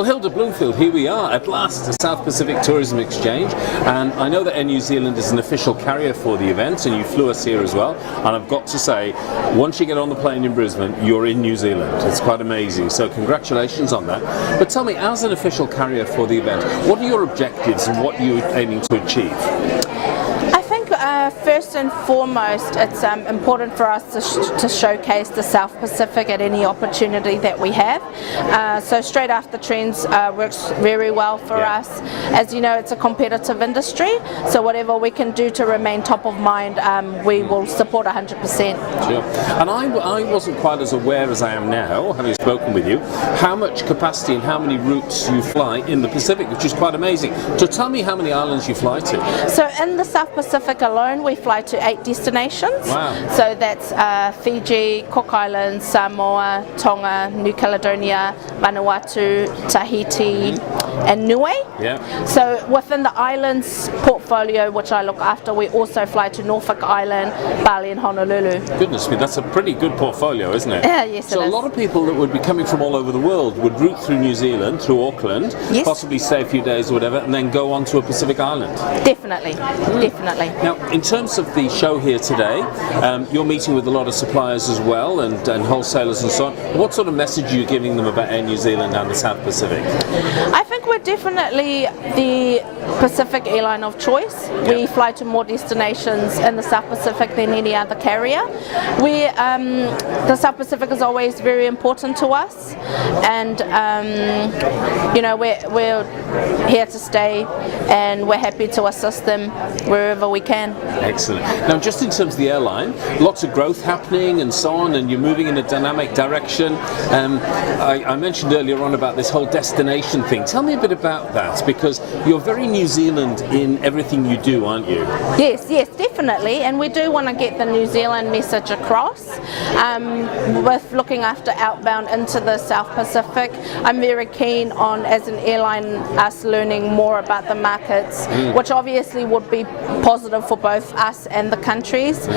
Well, Hilda Bloomfield, here we are at last, the South Pacific Tourism Exchange, and I know that Air New Zealand is an official carrier for the event, and you flew us here as well, and I've got to say, once you get on the plane in Brisbane, you're in New Zealand. It's quite amazing, so congratulations on that. But tell me, as an official carrier for the event, what are your objectives and what are you aiming to achieve? I think first and foremost, it's important for us to showcase the South Pacific at any opportunity that we have. So Straight After Trends works very well for us. As you know, it's a competitive industry, so whatever we can do to remain top of mind, we will support 100%. Sure. And I wasn't quite as aware as I am now, having spoken with you, how much capacity and how many routes you fly in the Pacific, which is quite amazing. So tell me how many islands you fly to. So in the South Pacific alone, we fly to 8 destinations. Wow. So that's Fiji, Cook Islands, Samoa, Tonga, New Caledonia, Vanuatu, Tahiti, and Niue. Yeah. So within the islands portfolio, which I look after, we also fly to Norfolk Island, Bali, and Honolulu. Goodness me, that's a pretty good portfolio, isn't it? Yes, so it is. A lot of people that would be coming from all over the world would route through New Zealand, through Auckland, Yes. possibly stay a few days or whatever, and then go on to a Pacific island. Definitely, definitely. Now, in terms of the show here today, you're meeting with a lot of suppliers as well and wholesalers and so on. What sort of message are you giving them about Air New Zealand and the South Pacific? I think we're definitely the Pacific airline of choice. We fly to more destinations in the South Pacific than any other carrier. The South Pacific is always very important to us, and you know, we're here to stay, and we're happy to assist them wherever we can. Excellent. Now, just in terms of the airline, lots of growth happening and so on, and you're moving in a dynamic direction. I mentioned earlier on about this whole destination thing. Tell me a bit about that, because you're very New Zealand in everything you do, aren't you? Yes, definitely, and we do want to get the New Zealand message across. With looking after outbound into the South Pacific, I'm very keen on, as an airline, us learning more about the markets, which obviously would be positive for both us and the countries,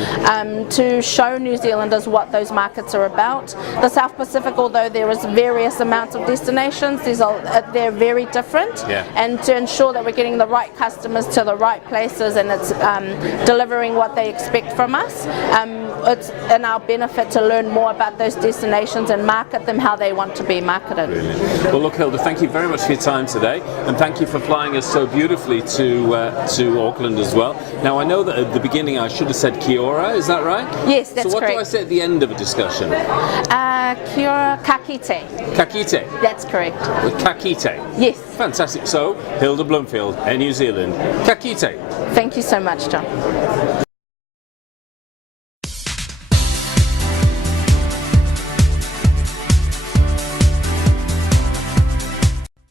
to show New Zealanders what those markets are about. The South Pacific, although there is various amounts of destinations, they're very different, and to ensure that we're getting the right customers to the right places and it's delivering what they expect from us. It's in our benefit to learn more about those destinations and market them how they want to be marketed. Brilliant. Well, look, Hilda, thank you very much for your time today, and thank you for flying us so beautifully to Auckland as well. Now, I know that at the beginning I should have said kia ora, is that right? Yes, that's correct. So what do I say at the end of a discussion? Kia ora, ka kite. Ka kite? That's correct. Ka kite? Yes. Fantastic. So, Hilda Bloomfield, Air New Zealand. Ka kite. Thank you so much, John.